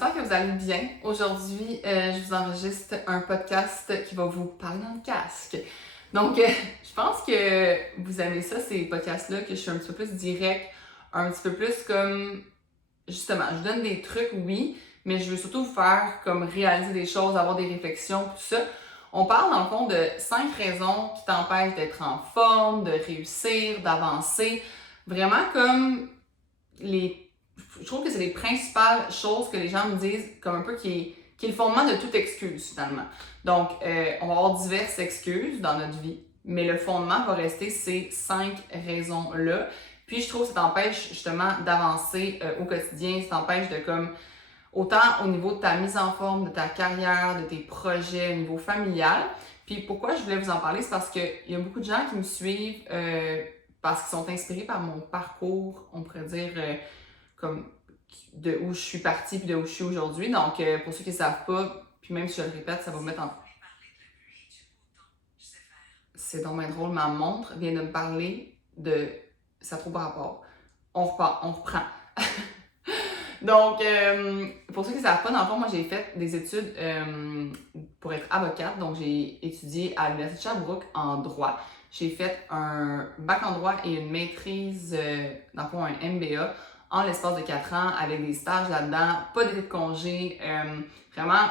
j'espère que vous allez bien. Aujourd'hui, je vous enregistre un podcast qui va vous parler dans le casque. Donc, je pense que vous aimez ça, ces podcasts-là, que je suis un petit peu plus direct, un petit peu plus comme, justement, je vous donne des trucs, oui, mais je veux surtout vous faire comme réaliser des choses, avoir des réflexions, tout ça. On parle dans le fond de 5 raisons qui t'empêchent d'être en forme, de réussir, d'avancer. Vraiment comme je trouve que c'est les principales choses que les gens me disent, comme un peu qui est le fondement de toute excuse finalement. Donc, on va avoir diverses excuses dans notre vie, mais le fondement va rester ces 5 raisons-là. Puis je trouve que ça t'empêche justement d'avancer au quotidien, ça t'empêche de comme, autant au niveau de ta mise en forme, de ta carrière, de tes projets, au niveau familial. Puis pourquoi je voulais vous en parler, c'est parce qu'il y a beaucoup de gens qui me suivent parce qu'ils sont inspirés par mon parcours, on pourrait dire, comme de où je suis partie puis de où je suis aujourd'hui. Donc, pour ceux qui ne savent pas, puis même si je le répète, ça va me mettre en... C'est donc bien drôle, ma montre vient de me parler de... Ça trouve par rapport. On reprend. Donc, pour ceux qui ne savent pas, dans le fond, moi, j'ai fait des études pour être avocate. Donc, j'ai étudié à l'Université de Sherbrooke en droit. J'ai fait un bac en droit et une maîtrise, dans le fond, un MBA en l'espace de 4 ans avec des stages là-dedans, pas d'été de congé, vraiment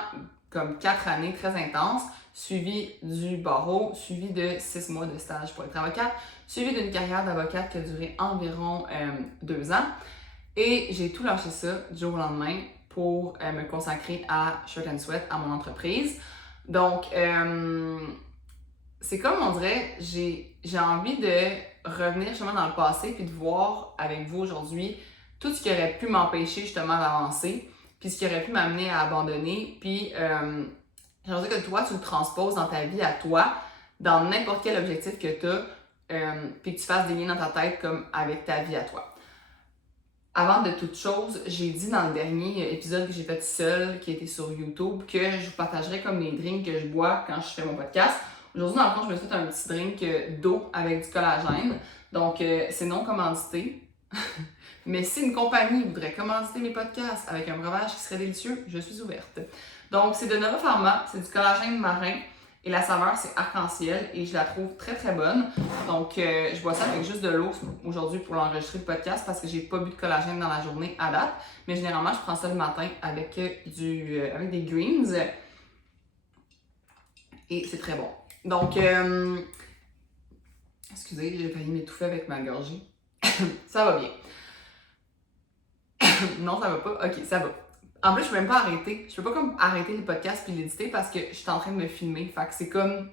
comme 4 années très intenses, suivi du barreau, suivi de 6 mois de stage pour être avocate, suivi d'une carrière d'avocate qui a duré environ 2 ans. Et j'ai tout lâché ça du jour au lendemain pour me consacrer à Shirt and Sweat, à mon entreprise. Donc, c'est comme on dirait, j'ai envie de revenir justement dans le passé puis de voir avec vous aujourd'hui tout ce qui aurait pu m'empêcher justement d'avancer, puis ce qui aurait pu m'amener à abandonner. Puis, j'aimerais dire que toi, tu le transposes dans ta vie à toi, dans n'importe quel objectif que tu as, puis que tu fasses des liens dans ta tête comme avec ta vie à toi. Avant de toute chose, j'ai dit dans le dernier épisode que j'ai fait seul, qui était sur YouTube, que je vous partagerais comme les drinks que je bois quand je fais mon podcast. Aujourd'hui, dans le fond, je me suis fait un petit drink d'eau avec du collagène. Donc, c'est non commandité. Mais si une compagnie voudrait commanditer mes podcasts avec un breuvage qui serait délicieux, je suis ouverte. Donc, c'est de Nova Pharma, c'est du collagène marin. Et la saveur, c'est arc-en-ciel et je la trouve très très bonne. Donc, je bois ça avec juste de l'eau aujourd'hui pour l'enregistrer le podcast parce que j'ai pas bu de collagène dans la journée à date. Mais généralement, je prends ça le matin avec, avec des greens. Et c'est très bon. Donc, excusez, j'ai failli m'étouffer avec ma gorgée. Ça va bien. Non, ça va pas? Ok, ça va. En plus, je peux même pas arrêter. Je peux pas comme arrêter le podcast puis l'éditer parce que je suis en train de me filmer. Fait que c'est comme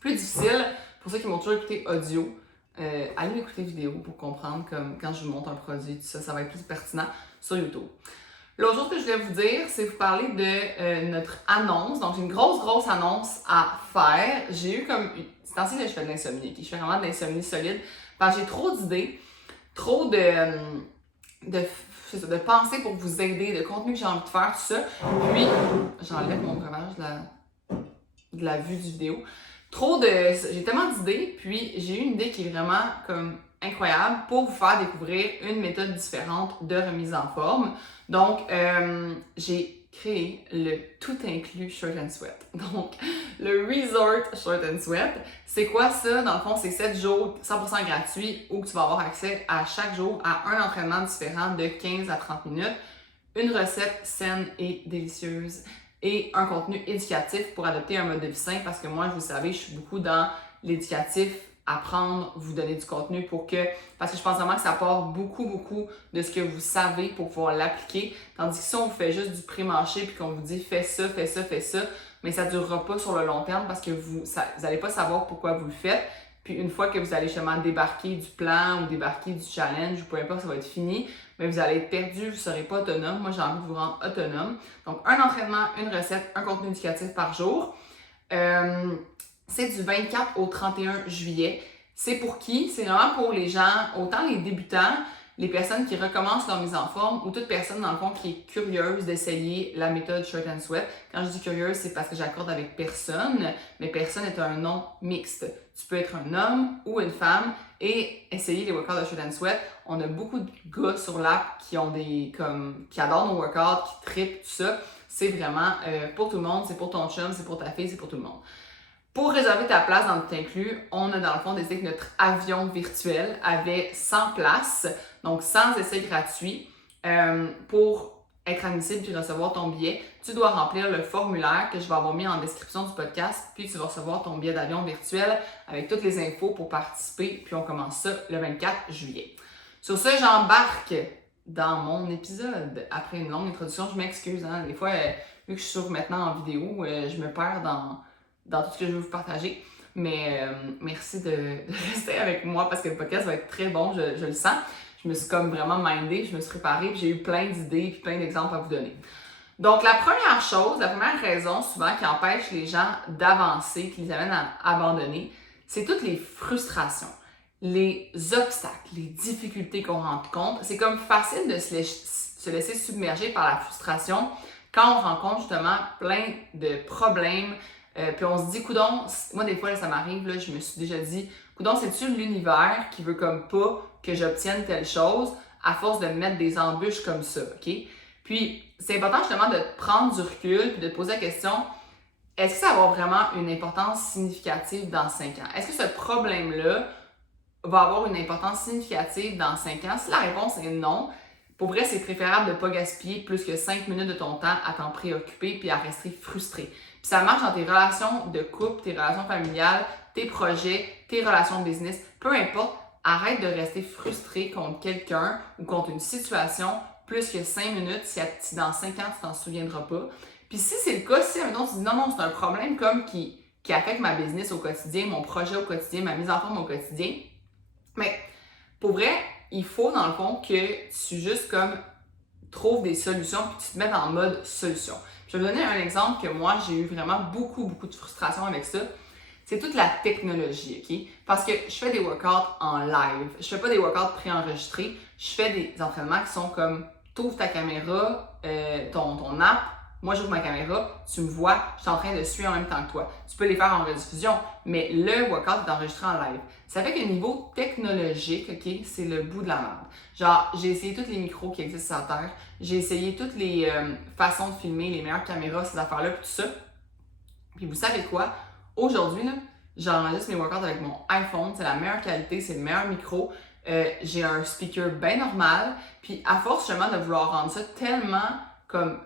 plus difficile pour ceux qui m'ont toujours écouté audio. Allez m'écouter vidéo pour comprendre comme quand je vous montre un produit, tout ça, ça va être plus pertinent sur YouTube. L'autre chose que je voulais vous dire, c'est vous parler de notre annonce. Donc, j'ai une grosse annonce à faire. J'ai eu comme... C'est ainsi que je fais de l'insomnie. Okay? Je fais vraiment de l'insomnie solide parce que j'ai trop d'idées, trop de penser pour vous aider, de contenu que j'ai envie de faire, tout ça. Puis, j'enlève mon breuvage de la vue du vidéo. J'ai tellement d'idées, puis j'ai eu une idée qui est vraiment comme incroyable pour vous faire découvrir une méthode différente de remise en forme. Donc, j'ai créé le tout inclus Shirt and Sweat. Donc, le Resort Shirt and Sweat, c'est quoi ça? Dans le fond, c'est 7 jours 100% gratuits où tu vas avoir accès à chaque jour à un entraînement différent de 15 à 30 minutes, une recette saine et délicieuse et un contenu éducatif pour adopter un mode de vie sain parce que moi, vous le savez, je suis beaucoup dans l'éducatif, apprendre, vous donner du contenu parce que je pense vraiment que ça apporte beaucoup de ce que vous savez pour pouvoir l'appliquer. Tandis que si on vous fait juste du pré-mâché puis qu'on vous dit fais ça, mais ça ne durera pas sur le long terme parce que vous n'allez pas savoir pourquoi vous le faites. Puis une fois que vous allez justement débarquer du plan ou débarquer du challenge ou peu importe, ça va être fini, mais vous allez être perdu, vous ne serez pas autonome. Moi, j'ai envie de vous rendre autonome. Donc, un entraînement, une recette, un contenu éducatif par jour. C'est du 24 au 31 juillet. C'est pour qui? C'est vraiment pour les gens, autant les débutants, les personnes qui recommencent leur mise en forme ou toute personne, dans le fond, qui est curieuse d'essayer la méthode Shirt and Sweat. Quand je dis curieuse, c'est parce que j'accorde avec personne, mais personne est un nom mixte. Tu peux être un homme ou une femme et essayer les workouts de Shred & Sweat. On a beaucoup de gars sur l'app qui ont qui adorent nos workouts, qui trippent, tout ça. C'est vraiment pour tout le monde, c'est pour ton chum, c'est pour ta fille, c'est pour tout le monde. Pour réserver ta place dans le tout inclus, on a dans le fond décidé que notre avion virtuel avait 100 places, donc 100 essais gratuits. Pour être admissible et recevoir ton billet, tu dois remplir le formulaire que je vais avoir mis en description du podcast, puis tu vas recevoir ton billet d'avion virtuel avec toutes les infos pour participer, puis on commence ça le 24 juillet. Sur ce, j'embarque dans mon épisode. Après une longue introduction, je m'excuse, hein, des fois, vu que je suis sur maintenant en vidéo, je me perds dans tout ce que je veux vous partager. Mais merci de rester avec moi parce que le podcast va être très bon, je le sens. Je me suis comme vraiment mindée, je me suis préparée, puis j'ai eu plein d'idées puis plein d'exemples à vous donner. Donc, la première raison souvent qui empêche les gens d'avancer, qui les amène à abandonner, c'est toutes les frustrations, les obstacles, les difficultés qu'on rencontre. C'est comme facile de se laisser submerger par la frustration quand on rencontre justement plein de problèmes. Puis on se dit, coudonc, moi des fois là, ça m'arrive, là, je me suis déjà dit, coudonc, c'est-tu l'univers qui veut comme pas que j'obtienne telle chose à force de me mettre des embûches comme ça, ok? Puis c'est important justement de prendre du recul puis de te poser la question, est-ce que ça va avoir vraiment une importance significative dans 5 ans? Est-ce que ce problème-là va avoir une importance significative dans 5 ans? Si la réponse est non, pour vrai, c'est préférable de ne pas gaspiller plus que 5 minutes de ton temps à t'en préoccuper puis à rester frustré. Puis ça marche dans tes relations de couple, tes relations familiales, tes projets, tes relations de business, peu importe, arrête de rester frustré contre quelqu'un ou contre une situation plus que 5 minutes si dans 5 ans tu t'en souviendras pas. Puis si c'est le cas, si maintenant tu dis non, c'est un problème comme qui affecte ma business au quotidien, mon projet au quotidien, ma mise en forme au quotidien, mais pour vrai, il faut dans le fond que tu juste comme trouves des solutions puis tu te mettes en mode solution. Je vais vous donner un exemple que moi, j'ai eu vraiment beaucoup de frustration avec ça. C'est toute la technologie, ok? Parce que je fais des workouts en live. Je fais pas des workouts préenregistrés. Je fais des entraînements qui sont comme, t'ouvres ta caméra, ton app, moi j'ouvre ma caméra, tu me vois, je suis en train de suivre en même temps que toi. Tu peux les faire en rediffusion, mais le workout est enregistré en live. Ça fait que niveau technologique, ok, c'est le bout de la merde. Genre, j'ai essayé tous les micros qui existent sur Terre, j'ai essayé toutes les façons de filmer, les meilleures caméras, ces affaires-là, puis tout ça. Puis vous savez quoi? Aujourd'hui, là, j'enregistre mes workouts avec mon iPhone, c'est la meilleure qualité, c'est le meilleur micro. J'ai un speaker bien normal, puis à force justement de vouloir rendre ça tellement comme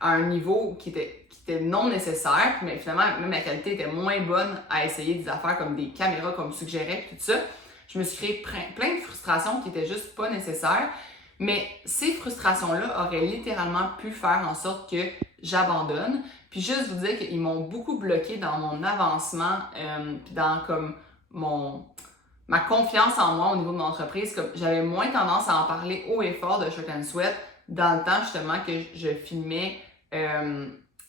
à un niveau qui était non nécessaire, mais finalement même la qualité était moins bonne à essayer des affaires comme des caméras comme suggérait, puis tout ça, je me suis créé plein de frustrations qui étaient juste pas nécessaires, mais ces frustrations-là auraient littéralement pu faire en sorte que j'abandonne. Puis juste vous dire qu'ils m'ont beaucoup bloqué dans mon avancement, puis dans comme ma confiance en moi au niveau de mon entreprise. Comme j'avais moins tendance à en parler haut et fort de Shred & Sweat dans le temps justement que je filmais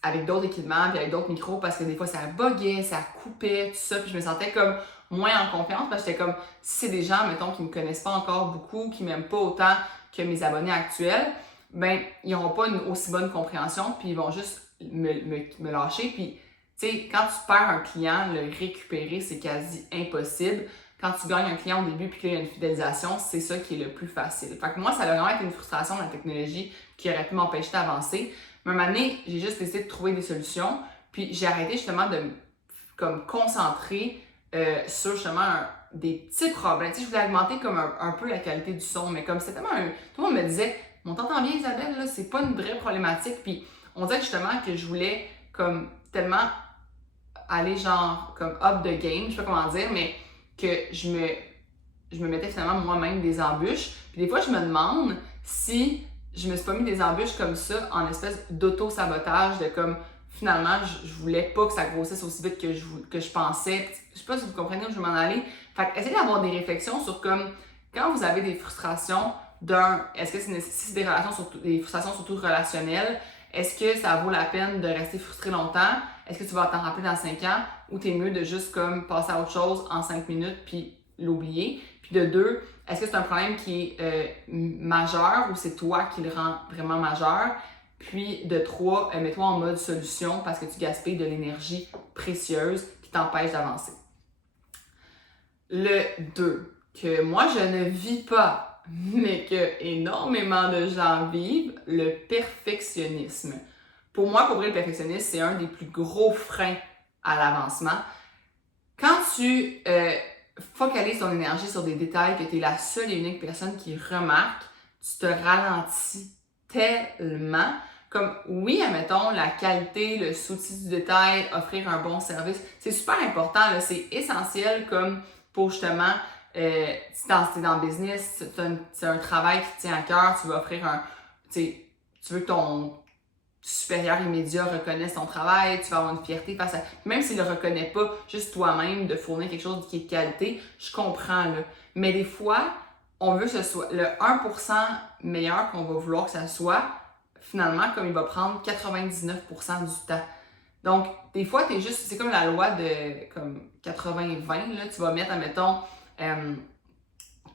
avec d'autres équipements puis avec d'autres micros parce que des fois ça buguait, ça coupait, tout ça. Puis je me sentais comme moins en confiance parce que j'étais comme, si c'est des gens, mettons, qui me connaissent pas encore beaucoup, qui m'aiment pas autant que mes abonnés actuels, ben ils n'auront pas une aussi bonne compréhension puis ils vont juste me lâcher. Puis, tu sais, quand tu perds un client, le récupérer, c'est quasi impossible. Quand tu gagnes un client au début puis qu'il y a une fidélisation, c'est ça qui est le plus facile. Fait que moi, ça a vraiment été une frustration de la technologie qui aurait pu m'empêcher d'avancer. Mais à un moment donné, j'ai juste essayé de trouver des solutions. Puis, j'ai arrêté justement de me concentrer sur justement des petits problèmes. Tu sais, je voulais augmenter comme un peu la qualité du son, mais comme c'était tellement tout le monde me disait, on t'entend bien Isabelle, là, c'est pas une vraie problématique. Puis, on dirait justement que je voulais comme tellement aller genre comme up the game, je sais pas comment dire, mais que je me mettais finalement moi-même des embûches. Puis des fois, je me demande si je me suis pas mis des embûches comme ça en espèce d'auto-sabotage de comme finalement, je voulais pas que ça grossisse aussi vite que je pensais. Je sais pas si vous comprenez où je veux m'en aller. Fait que essayez d'avoir des réflexions sur comme quand vous avez des frustrations est-ce que c'est des frustrations surtout relationnelles? Est-ce que ça vaut la peine de rester frustré longtemps? Est-ce que tu vas t'en rappeler dans 5 ans? Ou t'es mieux de juste comme passer à autre chose en 5 minutes puis l'oublier? Puis de 2, est-ce que c'est un problème qui est majeur ou c'est toi qui le rend vraiment majeur? Puis de 3, mets-toi en mode solution parce que tu gaspilles de l'énergie précieuse qui t'empêche d'avancer. Le 2. que moi je ne vis pas, mais que énormément de gens vivent, le perfectionnisme. Pour moi, pour vrai, le perfectionnisme, c'est un des plus gros freins à l'avancement. Quand tu focalises ton énergie sur des détails que tu es la seule et unique personne qui remarque, tu te ralentis tellement. Comme, oui, admettons, la qualité, le souci du détail, offrir un bon service, c'est super important, là, c'est essentiel comme pour justement, si t'es dans le business, c'est un travail qui te tient à cœur, tu veux offrir tu veux que ton supérieur immédiat reconnaisse ton travail, tu vas avoir une fierté face à... Même s'il ne le reconnaît pas, juste toi-même, de fournir quelque chose qui est de qualité, je comprends, là. Mais des fois, on veut que ce soit le 1% meilleur qu'on va vouloir que ça soit, finalement, comme il va prendre 99% du temps. Donc, des fois, t'es juste... C'est comme la loi de comme 80-20, là. Tu vas mettre, admettons,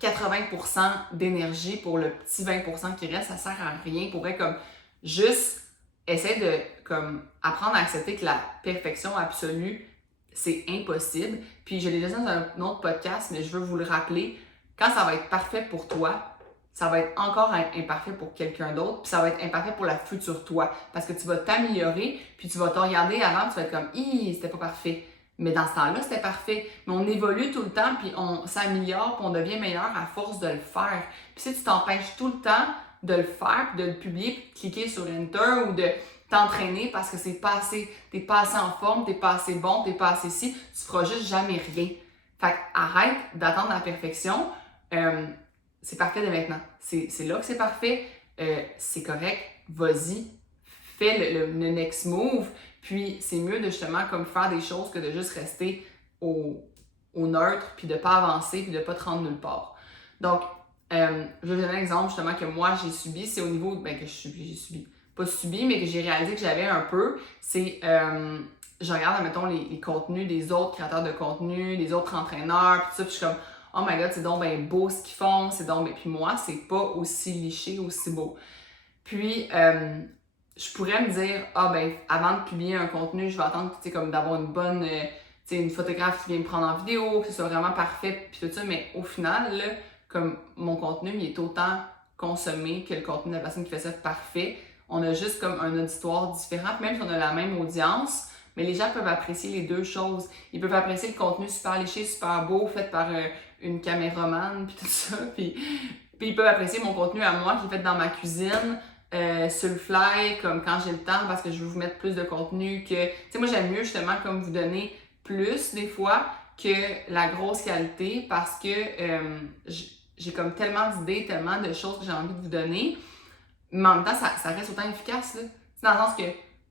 80% d'énergie pour le petit 20% qui reste, ça sert à rien. Pour vrai, comme, juste essaie de comme apprendre à accepter que la perfection absolue, c'est impossible. Puis je l'ai déjà dit dans un autre podcast, mais je veux vous le rappeler. Quand ça va être parfait pour toi, ça va être encore imparfait pour quelqu'un d'autre, puis ça va être imparfait pour la future toi. Parce que tu vas t'améliorer, puis tu vas te regarder avant, tu vas être comme « Hi, c'était pas parfait ». Mais dans ce temps-là, c'était parfait. Mais on évolue tout le temps, puis on s'améliore, puis on devient meilleur à force de le faire. Puis si tu t'empêches tout le temps de le faire, puis de le publier, puis de cliquer sur Enter ou de t'entraîner parce que c'est pas assez, t'es pas assez en forme, t'es pas assez bon, t'es pas assez ci, tu feras juste jamais rien. Fait que arrête d'attendre la perfection. C'est parfait dès maintenant. C'est là que c'est parfait. C'est correct. Vas-y. Fais le next move. Puis c'est mieux de justement comme faire des choses que de juste rester au neutre, puis de pas avancer, puis de pas te rendre nulle part. Donc, je vais vous donner un exemple justement que moi j'ai subi. C'est au niveau, que j'ai subi. Pas subi, mais que j'ai réalisé que j'avais un peu. C'est, je regarde, mettons, les contenus des autres créateurs de contenu, des autres entraîneurs, puis tout ça, puis je suis comme, oh my god, c'est donc ben beau ce qu'ils font, c'est donc ben... Puis moi, c'est pas aussi liché, aussi beau. Puis, je pourrais me dire, avant de publier un contenu, je vais attendre, tu sais, comme d'avoir une bonne, tu sais, une photographe qui vient me prendre en vidéo, que ce soit vraiment parfait, puis tout ça, mais au final, là, comme mon contenu, il est autant consommé que le contenu de la personne qui fait ça parfait. On a juste comme un auditoire différent, même si on a la même audience, mais les gens peuvent apprécier les deux choses. Ils peuvent apprécier le contenu super léché, super beau, fait par une caméraman, puis tout ça, puis ils peuvent apprécier mon contenu à moi qui est fait dans ma cuisine, sur le fly, comme quand j'ai le temps, parce que je veux vous mettre plus de contenu que... Tu sais, moi, j'aime mieux justement comme vous donner plus, des fois, que la grosse qualité, parce que j'ai comme tellement d'idées, tellement de choses que j'ai envie de vous donner, mais en même temps, ça reste autant efficace, là. C'est dans le sens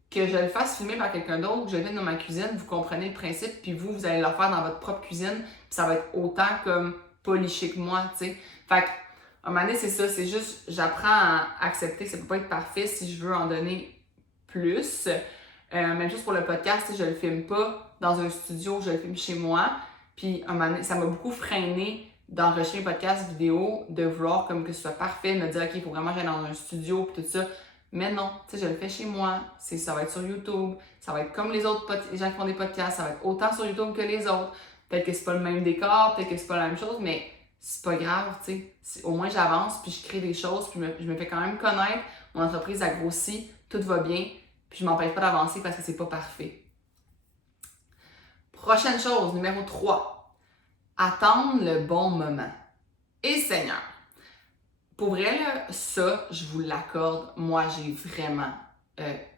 que je le fasse filmer par quelqu'un d'autre, que je le fasse dans ma cuisine, vous comprenez le principe, puis vous allez le faire dans votre propre cuisine, puis ça va être autant comme poliché que moi, tu sais. Fait que, à un moment donné, c'est ça, c'est juste, j'apprends à accepter que ça peut pas être parfait si je veux en donner plus. Même chose pour le podcast, je le filme pas dans un studio, je le filme chez moi, puis à un moment donné, ça m'a beaucoup freiné d'enregistrer un podcast vidéo, de vouloir comme que ce soit parfait, de me dire ok, il faut vraiment que j'aille dans un studio, puis tout ça. Mais non, tu sais, je le fais chez moi, ça va être sur YouTube, ça va être comme les autres les gens qui font des podcasts, ça va être autant sur YouTube que les autres. Peut-être que c'est pas le même décor, peut-être que c'est pas la même chose, mais c'est pas grave, tu sais. Au moins j'avance, puis je crée des choses, puis je me fais quand même connaître, mon entreprise a grossi, tout va bien, puis je m'empêche pas d'avancer parce que c'est pas parfait. Prochaine chose, numéro 3. Attendre le bon moment. Et Seigneur, pour vrai, là, ça, je vous l'accorde, moi, j'ai vraiment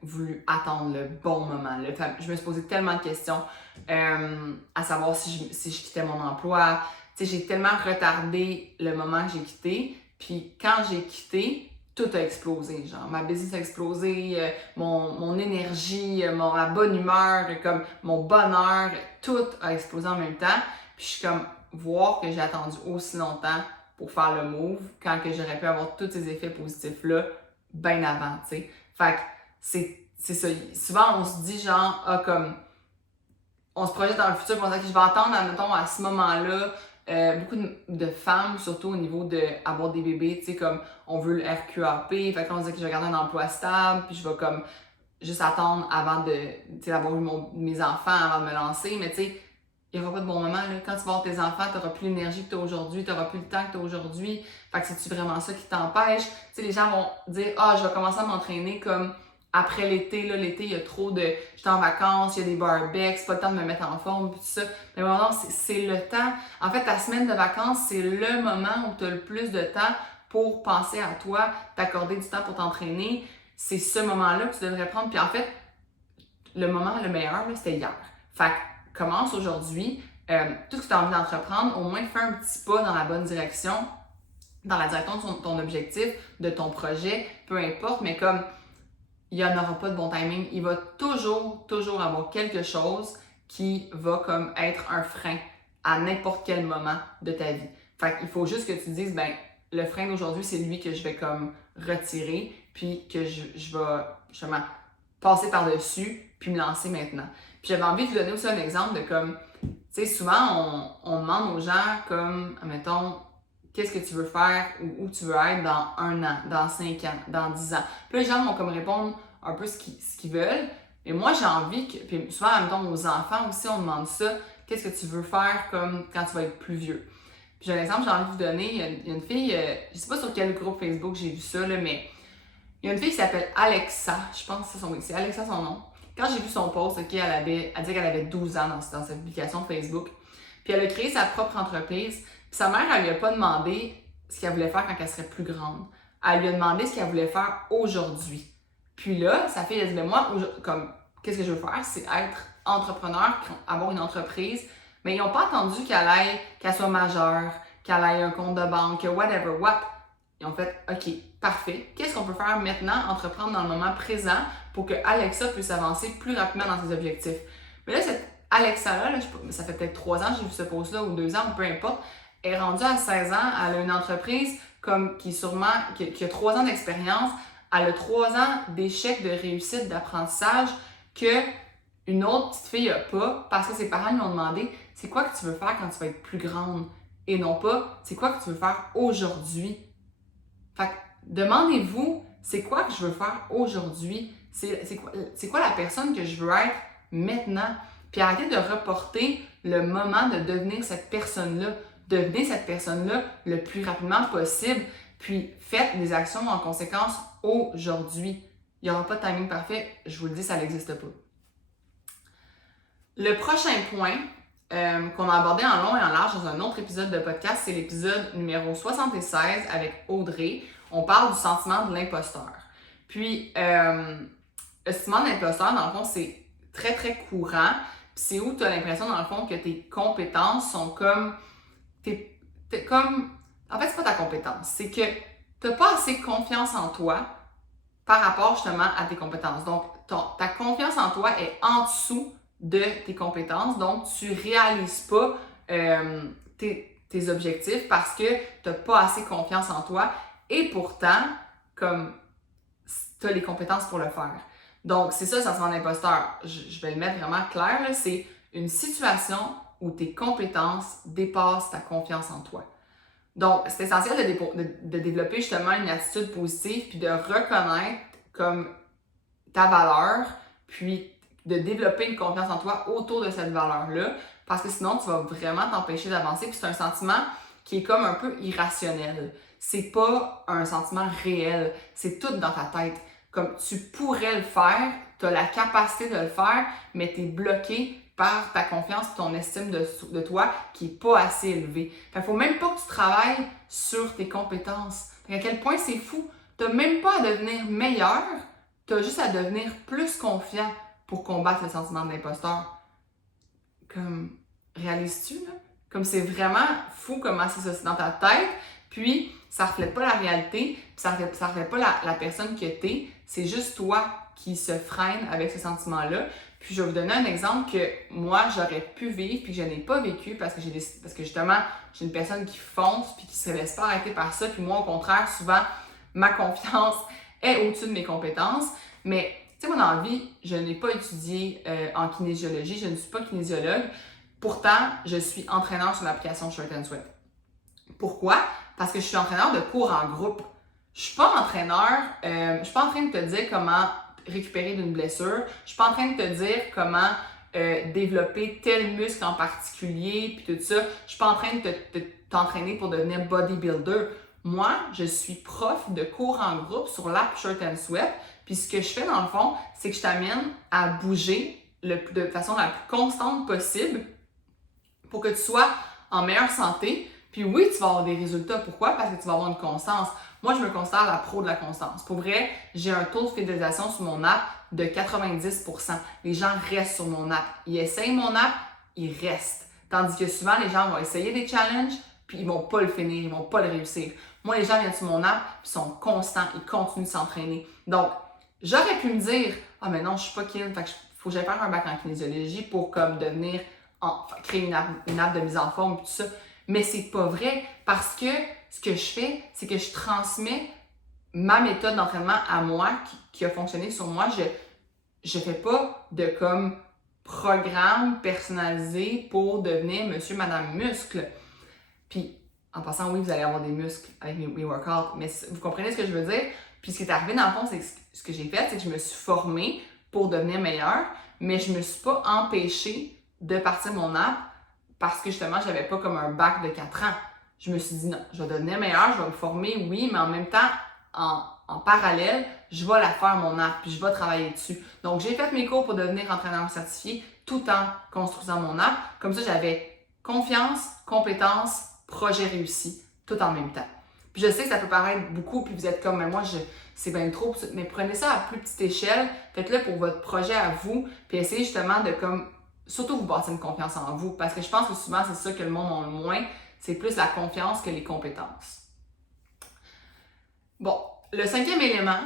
voulu attendre le bon moment. Là. Je me suis posé tellement de questions, à savoir si je quittais mon emploi. Tu sais, j'ai tellement retardé le moment que j'ai quitté, puis quand j'ai quitté, tout a explosé. Genre, ma business a explosé, mon énergie, ma bonne humeur, comme mon bonheur, tout a explosé en même temps. Puis je suis comme, voir que j'ai attendu aussi longtemps pour faire le move, quand que j'aurais pu avoir tous ces effets positifs-là bien avant, tu sais. Fait que c'est ça. Souvent, on se dit genre, comme, on se projette dans le futur, on se dit que je vais attendre, admettons, à ce moment-là, beaucoup de femmes, surtout au niveau d'avoir des bébés, tu sais, comme, on veut le RQAP, fait qu'on se dit que je vais garder un emploi stable, puis je vais comme, juste attendre avant d'avoir eu mes enfants, avant de me lancer, mais tu sais, il n'y aura pas de bon moment. Là. Quand tu vas avoir tes enfants, tu n'auras plus l'énergie que tu as aujourd'hui, tu n'auras plus le temps que tu as aujourd'hui. Fait que c'est-tu vraiment ça qui t'empêche? Tu sais, les gens vont dire « Ah, je vais commencer à m'entraîner comme après l'été. Là, l'été, il y a trop de... J'étais en vacances, il y a des barbecues, c'est pas le temps de me mettre en forme, puis tout ça. » Mais vraiment, c'est le temps. En fait, ta semaine de vacances, c'est le moment où tu as le plus de temps pour penser à toi, t'accorder du temps pour t'entraîner. C'est ce moment-là que tu devrais prendre. Puis en fait, le moment le meilleur, là, c'était hier. Fait que commence aujourd'hui. Tout ce que tu as envie d'entreprendre, au moins fais un petit pas dans la bonne direction, dans la direction de ton objectif, de ton projet, peu importe, mais comme il n'y en aura pas de bon timing, il va toujours avoir quelque chose qui va comme être un frein à n'importe quel moment de ta vie. Fait qu'il faut juste que tu te dises, ben, le frein d'aujourd'hui, c'est lui que je vais comme retirer, puis que je vais justement passer par-dessus, puis me lancer maintenant. Puis j'avais envie de vous donner aussi un exemple de comme, tu sais, souvent on demande aux gens comme, admettons, qu'est-ce que tu veux faire ou où tu veux être dans 1 an, dans 5 ans, dans 10 ans. Puis les gens vont comme répondre un peu ce qu'ils veulent. Et moi, j'ai envie que, puis souvent, admettons, aux enfants aussi, on demande ça, qu'est-ce que tu veux faire comme quand tu vas être plus vieux. Puis j'ai un exemple, j'ai envie de vous donner, il y a une fille, je sais pas sur quel groupe Facebook j'ai vu ça, là, mais il y a une fille qui s'appelle Alexa, je pense que c'est Alexa son nom. Quand j'ai vu son post, elle dit qu'elle avait 12 ans dans sa publication Facebook. Puis elle a créé sa propre entreprise. Puis sa mère, elle lui a pas demandé ce qu'elle voulait faire quand elle serait plus grande. Elle lui a demandé ce qu'elle voulait faire aujourd'hui. Puis là, sa fille, elle dit, mais moi, comme, qu'est-ce que je veux faire? C'est être entrepreneur, avoir une entreprise. Mais ils n'ont pas attendu qu'elle soit majeure, qu'elle ait un compte de banque, whatever, what. Ils ont fait, OK, parfait. Qu'est-ce qu'on peut faire maintenant, entreprendre dans le moment présent pour que Alexa puisse avancer plus rapidement dans ses objectifs? Mais là, cette Alexa-là, ça fait peut-être 3 ans que j'ai vu ce post-là, ou 2 ans, ou peu importe, elle est rendue à 16 ans, elle a une entreprise comme qui a 3 ans d'expérience, elle a 3 ans d'échec, de réussite, d'apprentissage que une autre petite fille n'a pas parce que ses parents lui ont demandé c'est quoi que tu veux faire quand tu vas être plus grande et non pas c'est quoi que tu veux faire aujourd'hui. Fait que demandez-vous c'est quoi que je veux faire aujourd'hui, c'est quoi la personne que je veux être maintenant, puis arrêtez de reporter le moment de devenir cette personne-là. Devenez cette personne-là le plus rapidement possible, puis faites des actions en conséquence aujourd'hui. Il n'y aura pas de timing parfait, je vous le dis, ça n'existe pas. Le prochain point qu'on a abordé en long et en large dans un autre épisode de podcast, c'est l'épisode numéro 76 avec Audrey. On parle du sentiment de l'imposteur. Puis, le sentiment de l'imposteur, dans le fond, c'est très, très courant. Puis c'est où tu as l'impression, dans le fond, que tes compétences sont comme... En fait, c'est pas ta compétence. C'est que tu n'as pas assez confiance en toi par rapport, justement, à tes compétences. Donc, ta confiance en toi est en dessous de tes compétences, donc tu réalises pas tes objectifs parce que tu n'as pas assez confiance en toi et pourtant, comme tu as les compétences pour le faire. Donc, c'est ça le sentiment d'imposteur. Je vais le mettre vraiment clair, là, c'est une situation où tes compétences dépassent ta confiance en toi. Donc, c'est essentiel de développer justement une attitude positive puis de reconnaître comme ta valeur, puis de développer une confiance en toi autour de cette valeur-là, parce que sinon, tu vas vraiment t'empêcher d'avancer. Puis c'est un sentiment qui est comme un peu irrationnel. C'est pas un sentiment réel. C'est tout dans ta tête. Comme tu pourrais le faire, tu as la capacité de le faire, mais tu es bloqué par ta confiance et ton estime de toi qui est pas assez élevée. Fait qu'il faut même pas que tu travailles sur tes compétences. À quel point c'est fou. Tu n'as même pas à devenir meilleur, tu as juste à devenir plus confiant pour combattre le sentiment de l'imposteur. Comme, réalises-tu, là? Comme c'est vraiment fou comment c'est ça, c'est dans ta tête, puis ça reflète pas la réalité, puis ça reflète pas la personne que t'es, c'est juste toi qui se freine avec ce sentiment-là. Puis je vais vous donner un exemple que moi, j'aurais pu vivre, puis que je n'ai pas vécu parce que justement, j'ai une personne qui fonce, puis qui se laisse pas arrêter par ça, puis moi, au contraire, souvent, ma confiance est au-dessus de mes compétences, mais tu sais, moi, dans la vie, je n'ai pas étudié en kinésiologie, je ne suis pas kinésiologue. Pourtant, je suis entraîneur sur l'application Shirt and Sweat. Pourquoi? Parce que je suis entraîneur de cours en groupe. Je suis pas entraîneur, je suis pas en train de te dire comment récupérer d'une blessure. Je suis pas en train de te dire comment développer tel muscle en particulier, puis tout ça. Je suis pas en train de t'entraîner pour devenir bodybuilder. Moi, je suis prof de cours en groupe sur l'app Shirt and Sweat, puis ce que je fais dans le fond, c'est que je t'amène à bouger de façon la plus constante possible pour que tu sois en meilleure santé. Puis oui, tu vas avoir des résultats. Pourquoi? Parce que tu vas avoir une constance. Moi, je me considère la pro de la constance. Pour vrai, j'ai un taux de fidélisation sur mon app de 90%. Les gens restent sur mon app. Ils essayent mon app, ils restent. Tandis que souvent, les gens vont essayer des challenges, puis ils vont pas le finir, ils vont pas le réussir. Moi, les gens viennent sur mon app, puis sont constants, ils continuent de s'entraîner. Donc, j'aurais pu me dire, ah mais non, je suis pas kiné, fait que faut que j'aille faire un bac en kinésiologie pour comme devenir, créer une app de mise en forme, tout ça. Mais c'est pas vrai, parce que ce que je fais, c'est que je transmets ma méthode d'entraînement à moi qui a fonctionné sur moi. Je fais pas de comme programme personnalisé pour devenir monsieur, madame muscle. Puis, en passant, oui, vous allez avoir des muscles avec mes workouts, mais vous comprenez ce que je veux dire? Puis, ce qui est arrivé dans le fond, c'est que ce que j'ai fait, c'est que je me suis formée pour devenir meilleure, mais je me suis pas empêchée de partir mon app parce que justement, j'avais pas comme un bac de 4 ans. Je me suis dit non, je vais devenir meilleure, je vais me former, oui, mais en même temps, en parallèle, je vais la faire mon app, puis je vais travailler dessus. Donc, j'ai fait mes cours pour devenir entraîneur certifié tout en construisant mon app. Comme ça, j'avais confiance, compétence, projet réussi, tout en même temps. Puis je sais que ça peut paraître beaucoup, puis vous êtes comme, mais moi, c'est bien trop, mais prenez ça à plus petite échelle, faites-le pour votre projet à vous, puis essayez justement de comme, surtout vous bâtir une confiance en vous, parce que je pense que souvent, c'est ça que le monde a le moins, c'est plus la confiance que les compétences. Bon, le 5e élément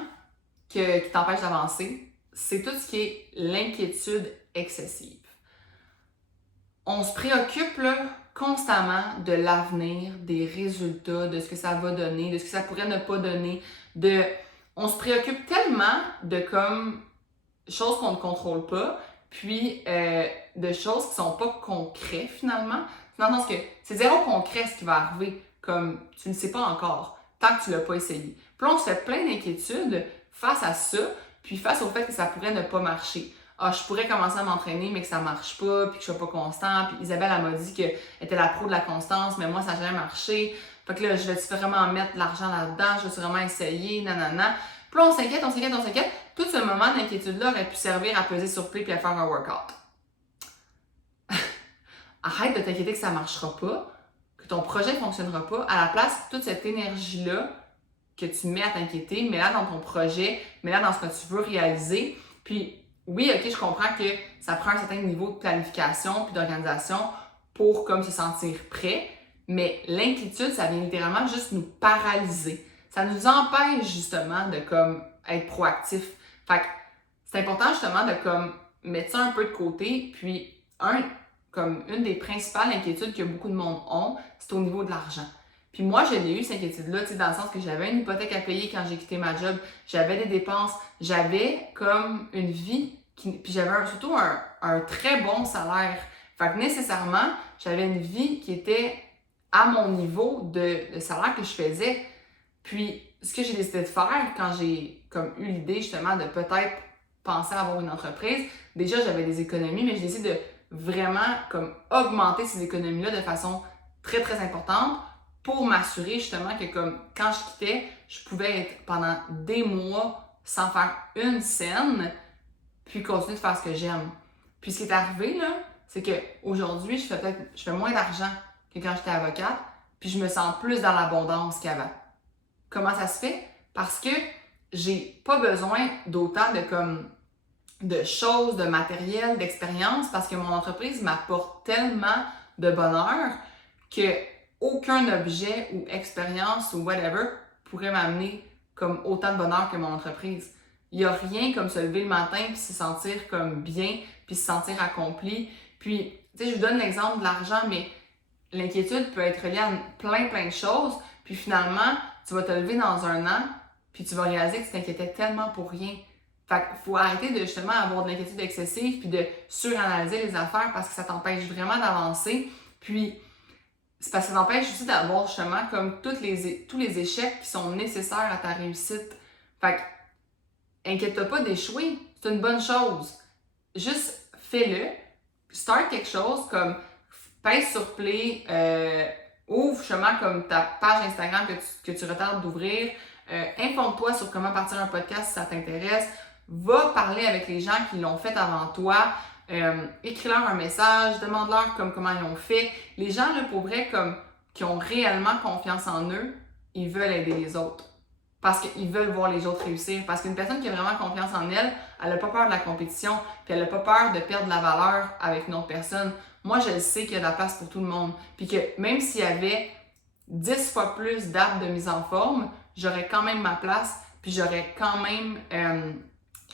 qui t'empêche d'avancer, c'est tout ce qui est l'inquiétude excessive. On se préoccupe là, constamment de l'avenir, des résultats, de ce que ça va donner, de ce que ça pourrait ne pas donner. On se préoccupe tellement de comme choses qu'on ne contrôle pas, puis de choses qui sont pas concrètes finalement. Dans le sens que c'est zéro concret ce qui va arriver, comme tu ne sais pas encore, tant que tu l'as pas essayé. Puis là, on se fait plein d'inquiétudes face à ça, puis face au fait que ça pourrait ne pas marcher. Ah, je pourrais commencer à m'entraîner, mais que ça marche pas, puis que je sois pas constant. Puis Isabelle, elle m'a dit qu'elle était la pro de la constance, mais moi, ça n'a jamais marché. Fait que là, je vais-tu vraiment mettre de l'argent là-dedans? Je vais-tu vraiment essayer? Nanana. Puis là, on s'inquiète. Tout ce moment d'inquiétude-là aurait pu servir à peser sur play puis à faire un workout. Arrête de t'inquiéter que ça marchera pas, que ton projet ne fonctionnera pas. À la place, toute cette énergie-là que tu mets à t'inquiéter, mets-la dans ton projet, mets-la dans ce que tu veux réaliser. Puis, oui, ok, je comprends que ça prend un certain niveau de planification puis d'organisation pour comme se sentir prêt, mais l'inquiétude, ça vient littéralement juste nous paralyser. Ça nous empêche justement de comme être proactif. Fait que c'est important justement de comme mettre ça un peu de côté, puis comme une des principales inquiétudes que beaucoup de monde ont, c'est au niveau de l'argent. Puis moi, je l'ai eu cette inquiétude-là, dans le sens que j'avais une hypothèque à payer quand j'ai quitté ma job, j'avais des dépenses, j'avais comme une vie, puis j'avais surtout un très bon salaire. Fait que nécessairement, j'avais une vie qui était à mon niveau de salaire que je faisais. Puis ce que j'ai décidé de faire quand j'ai comme eu l'idée justement de peut-être penser à avoir une entreprise, déjà j'avais des économies, mais j'ai décidé de vraiment comme augmenter ces économies-là de façon très très importante pour m'assurer justement que comme quand je quittais, je pouvais être pendant des mois sans faire une scène, puis continuer de faire ce que j'aime. Puis ce qui est arrivé là, c'est qu'aujourd'hui, je fais moins d'argent que quand j'étais avocate, puis je me sens plus dans l'abondance qu'avant. Comment ça se fait? Parce que j'ai pas besoin d'autant de choses, de matériel, d'expérience, parce que mon entreprise m'apporte tellement de bonheur que aucun objet ou expérience ou whatever pourrait m'amener comme autant de bonheur que mon entreprise. Il n'y a rien comme se lever le matin puis se sentir comme bien, puis se sentir accompli. Puis, tu sais, je vous donne l'exemple de l'argent, mais l'inquiétude peut être reliée à plein de choses. Puis finalement, tu vas te lever dans un an, puis tu vas réaliser que tu t'inquiétais tellement pour rien. Fait qu'il faut arrêter de justement avoir de l'inquiétude excessive puis de suranalyser les affaires parce que ça t'empêche vraiment d'avancer. Puis, c'est parce que ça t'empêche aussi d'avoir justement comme tous les échecs qui sont nécessaires à ta réussite. Fait que, inquiète-toi pas d'échouer, c'est une bonne chose. Juste fais-le, start quelque chose comme pèse sur play, ouvre justement comme ta page Instagram que tu retardes d'ouvrir, informe-toi sur comment partir un podcast si ça t'intéresse, va parler avec les gens qui l'ont fait avant toi, écris-leur un message, demande-leur comment ils ont fait. Les gens, là, pour vrai, qui ont réellement confiance en eux, ils veulent aider les autres. Parce qu'ils veulent voir les autres réussir. Parce qu'une personne qui a vraiment confiance en elle, elle n'a pas peur de la compétition, puis elle n'a pas peur de perdre de la valeur avec une autre personne. Moi, je le sais qu'il y a de la place pour tout le monde. Puis que même s'il y avait 10 fois plus d'apps de mise en forme, j'aurais quand même ma place, puis j'aurais quand même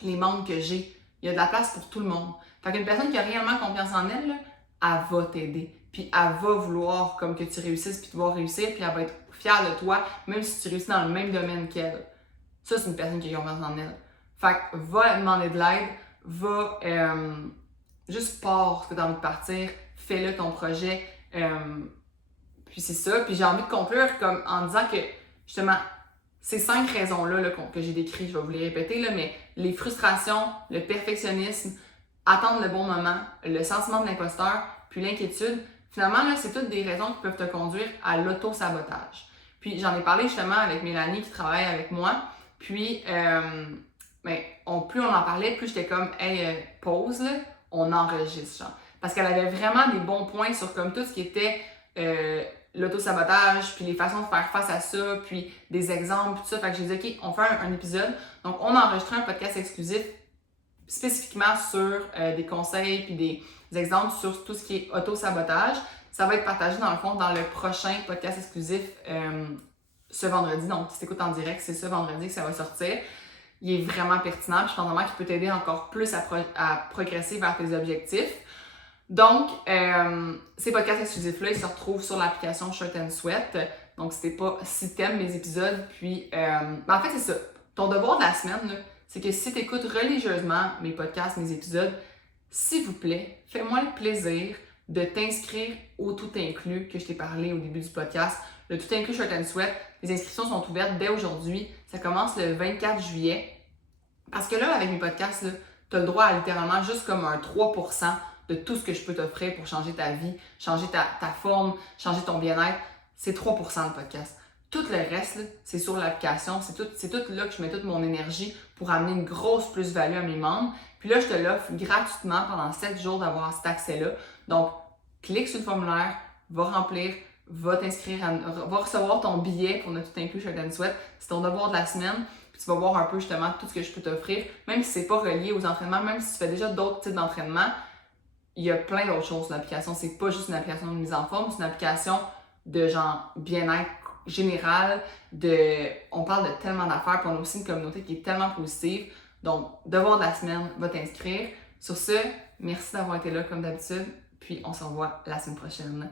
les membres que j'ai. Il y a de la place pour tout le monde. Fait qu'une personne qui a réellement confiance en elle, là, elle va t'aider. Puis elle va vouloir que tu réussisses, puis tu vas réussir, puis elle va être fière de toi, même si tu réussis dans le même domaine qu'elle. Ça, c'est une personne qui a confiance en elle. Fait que va demander de l'aide, va juste pars ce que tu as envie de partir, fais-le ton projet. Puis c'est ça. Puis j'ai envie de conclure en disant que, justement, ces 5 raisons-là là, que j'ai décrites, je vais vous les répéter, là, mais les frustrations, le perfectionnisme, attendre le bon moment, le sentiment de l'imposteur, puis l'inquiétude, finalement, là, c'est toutes des raisons qui peuvent te conduire à l'auto-sabotage. Puis j'en ai parlé justement avec Mélanie qui travaille avec moi, puis plus on en parlait, plus j'étais comme « Hey, pause, là, on enregistre, genre. » Parce qu'elle avait vraiment des bons points sur tout ce qui était l'auto-sabotage, puis les façons de faire face à ça, puis des exemples, puis tout ça. Fait que j'ai dit « Ok, on fait un épisode. » Donc, on a enregistré un podcast exclusif spécifiquement sur des conseils puis des exemples sur tout ce qui est auto-sabotage. Ça va être partagé dans le fond dans le prochain podcast exclusif ce vendredi. Donc, si tu écoutes en direct, c'est ce vendredi que ça va sortir. Il est vraiment pertinent, puis je pense vraiment qu'il peut t'aider encore plus à progresser vers tes objectifs. Donc, ces podcasts exclusifs-là, ils se retrouvent sur l'application Shirt and Sweat. Donc, si t'aimes mes épisodes, puis en fait, c'est ça. Ton devoir de la semaine, là, c'est que si tu écoutes religieusement mes podcasts, mes épisodes, s'il vous plaît, fais-moi le plaisir de t'inscrire au tout inclus que je t'ai parlé au début du podcast. Le tout inclus Shirt and Sweat, les inscriptions sont ouvertes dès aujourd'hui. Ça commence le 24 juillet. Parce que là, avec mes podcasts, tu as le droit à littéralement juste comme un 3% de tout ce que je peux t'offrir pour changer ta vie, changer ta forme, changer ton bien-être. C'est 3% de podcast. Tout le reste, là, c'est sur l'application. C'est tout là que je mets toute mon énergie pour amener une grosse plus-value à mes membres. Puis là, je te l'offre gratuitement pendant 7 jours d'avoir cet accès-là. Donc, clique sur le formulaire, va remplir, va t'inscrire, va recevoir ton billet pour notre tout inclus Shirt and Sweat. C'est ton devoir de la semaine. Puis tu vas voir un peu justement tout ce que je peux t'offrir. Même si c'est pas relié aux entraînements, même si tu fais déjà d'autres types d'entraînements, il y a plein d'autres choses sur l'application. C'est pas juste une application de mise en forme, c'est une application de genre bien-être général. On parle de tellement d'affaires, puis on a aussi une communauté qui est tellement positive. Donc, devoir de la semaine, va t'inscrire. Sur ce, merci d'avoir été là comme d'habitude, puis on se revoit la semaine prochaine.